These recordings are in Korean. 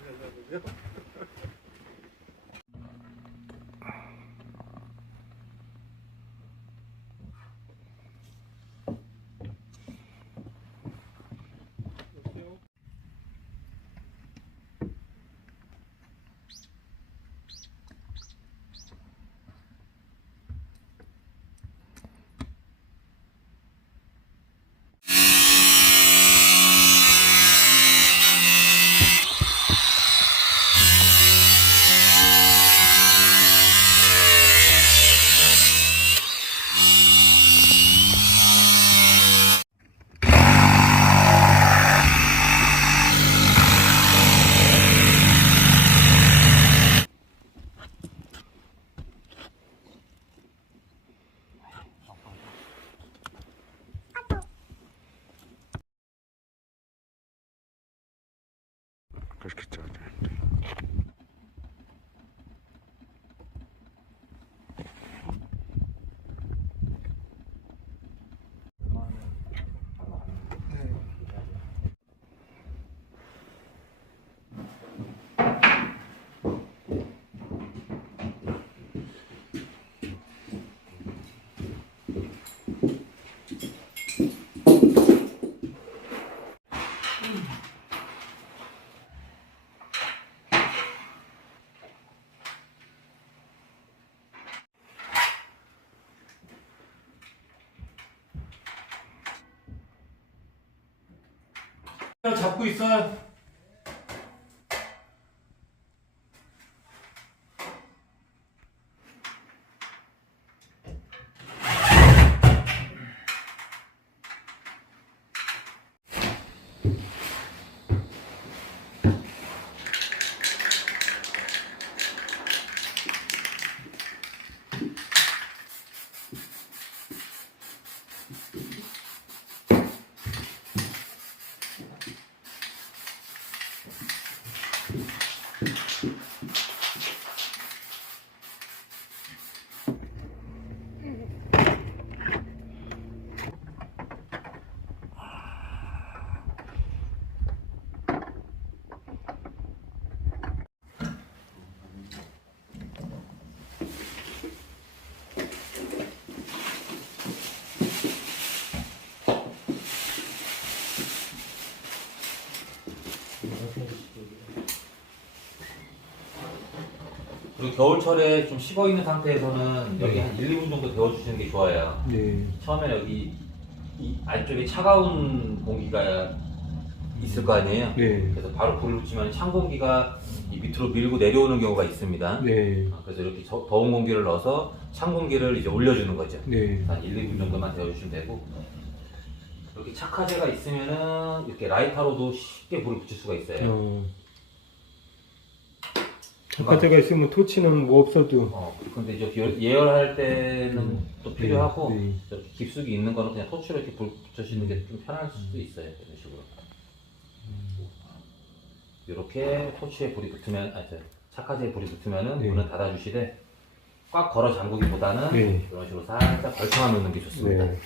하면서요. 그렇겠죠. 잡고 있어요. 그리고 겨울철에 좀 식어있는 상태에서는 여기 한 1, 2분 정도 데워주시는 게 좋아요. 네. 처음에 여기 이 안쪽에 차가운 공기가 있을 거 아니에요? 네. 그래서 바로 불을 붙이면 찬 공기가 이 밑으로 밀고 내려오는 경우가 있습니다. 네. 그래서 이렇게 더운 공기를 넣어서 찬 공기를 이제 올려주는 거죠. 네. 한 1, 2분 정도만 데워주시면 되고, 이렇게 착화제가 있으면은 이렇게 라이터로도 쉽게 불을 붙일 수가 있어요. 착화제가 있으면 토치는 뭐 없어도. 근데 이제 예열할 때는 또 필요하고, 네. 이렇게 깊숙이 있는 거는 그냥 토치로 이렇게 불 붙여주는 게 좀 편할 수도 있어요. 이런 식으로. 이렇게 토치에 불이 붙으면, 착화제에 불이 붙으면은 네. 문을 닫아주시되, 꽉 걸어 잠그기보다는 네. 이런 식으로 살짝 걸쳐만 놓는 게 좋습니다. 네.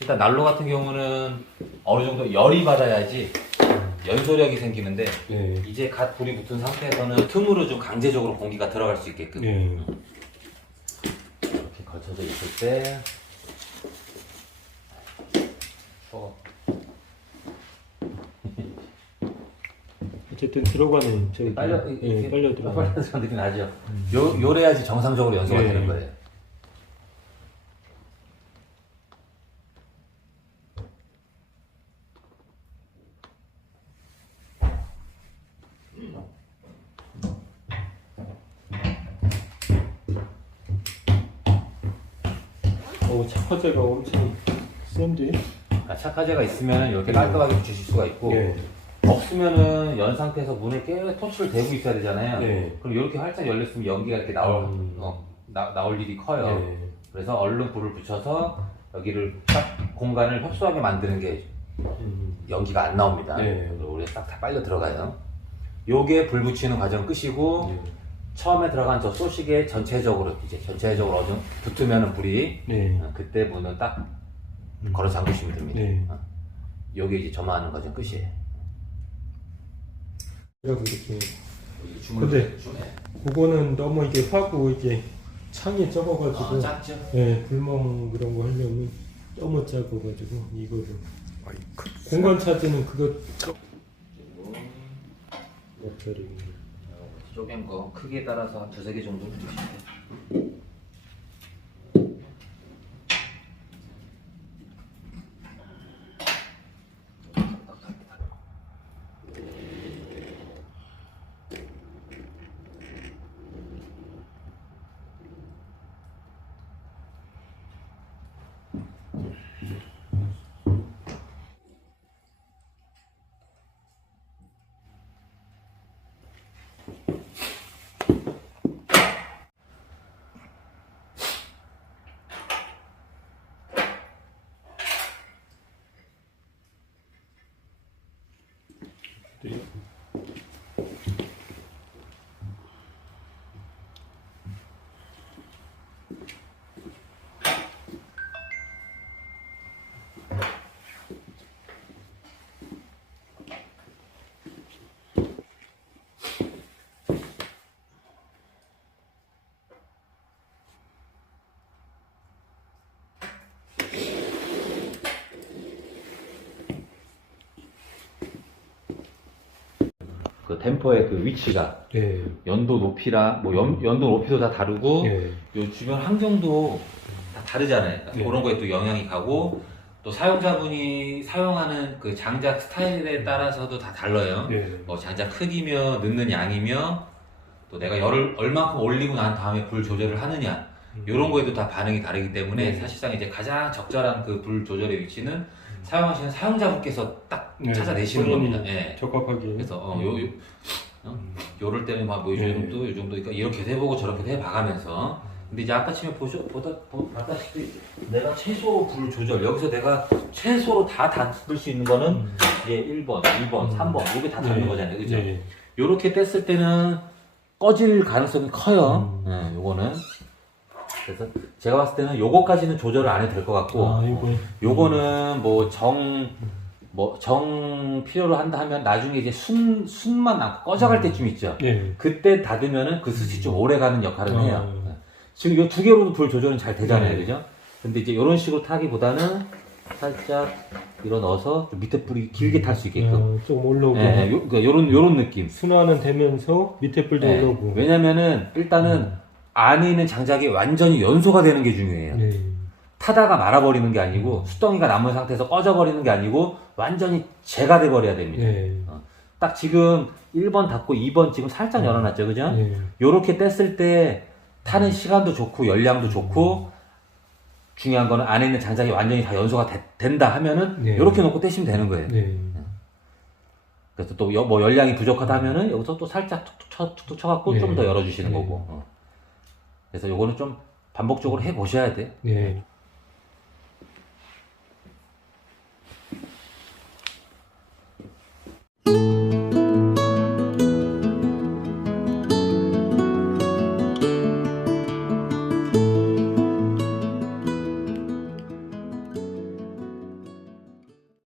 일단 난로 같은 경우는 어느 정도 열이 받아야지 연소력이 생기는데, 네. 이제 갓 불이 붙은 상태에서는 틈으로 좀 강제적으로 공기가 들어갈 수 있게끔 네. 이렇게 걸쳐져 있을 때 어쨌든 들어가는 저기 빨려 빨려 들어가. 빨려 들어가는 느낌 나죠. 요래야지 정상적으로 연소가 네. 되는 거예요. 착화제가 엄청 센데. 착화제가 있으면 이렇게 깔끔하게 붙이실 수가 있고, 네. 없으면은 연 상태에서 문을 토치를 대고 있어야 되잖아요. 네. 그럼 이렇게 활짝 열렸으면 연기가 이렇게 나올 일이 커요. 네. 그래서 얼른 불을 붙여서 여기를 딱 공간을 협소하게 만드는 게 연기가 안 나옵니다. 네. 오래 딱 다 빨려 들어가요. 요게 불 붙이는 과정 끝이고, 네. 처음에 들어간 저 소식에 전체적으로 어느 붙으면 불이 네. 그때 문은 딱 걸어 잠그시면 됩니다. 네. 요게 이제 점화하는 과정 끝이에요. 이렇게. 근데 그거는 너무 이게 하고 이게 창이 적어가지고 작죠? 예, 불멍 그런 거 하려면 너무 작아가지고 이거를 공간 차지는 그거 옆자리 쪼갠 거 크기에 따라서 한 2-3개 정도 주시면 돼요. 그 댐퍼의 그 위치가 예. 연도 높이랑 뭐 연도 높이도 다 다르고 예. 요 주변 환경도 다 다르잖아요. 예. 그런 거에 또 영향이 가고 또 사용자분이 사용하는 그 장작 스타일에 따라서도 다 달라요. 예. 뭐 장작 크기며 넣는 양이며 또 내가 열을 얼만큼 올리고 난 다음에 불 조절을 하느냐 이런 거에도 다 반응이 다르기 때문에 사실상 이제 가장 적절한 그 불 조절의 위치는 사용하시는 사용자분께서 딱 찾아내시는 겁니다. 예. 적합하게. 그래서 요럴 때는 막뭐 요 정도 그러니까 이렇게 해보고 저렇게 해봐가면서 근데 이제 아까 치면 봤다시피 내가 최소 불 조절 여기서 내가 최소로 다 담을 수 있는 거는 이제 1번, 2번, 3번 이게 다 담는 거잖아요, 그죠? 요렇게 뗐을 때는 꺼질 가능성이 커요. 요거는 그래서 제가 봤을 때는 요거까지는 조절을 안 해도 될 것 같고 요거는 정 필요로 한다 하면 나중에 이제 숨만 남고 꺼져갈 때쯤 있죠. 그때 닫으면은 그 숯이 좀 오래 가는 역할을 해요. 지금 이 2개로도 불 조절은 잘 되잖아요, 그죠? 근데 이제 이런 식으로 타기보다는 살짝 밀어 넣어서 좀 밑에 불이 길게 탈 수 있게끔 좀 올라오고. 그러니까 요런 느낌. 순환은 되면서 밑에 불도 올라오고. 왜냐면은 일단은 안에 있는 장작이 완전히 연소가 되는 게 중요해요. 타다가 말아버리는 게 아니고 수덩이가 남은 상태에서 꺼져버리는 게 아니고 완전히 재가 돼버려야 됩니다. 딱 지금 1번 닫고 2번 지금 살짝 열어놨죠, 그죠? 요렇게 뗐을 때 타는 시간도 좋고 열량도 좋고 중요한 거는 안에 있는 장작이 완전히 다 연소가 된다 하면은 요렇게 놓고 떼시면 되는 거예요. 그래서 또 뭐 열량이 부족하다 하면은 여기서 또 살짝 툭툭 쳐갖고 좀 더 열어주시는 거고. 그래서 요거는 좀 반복적으로 해 보셔야 돼.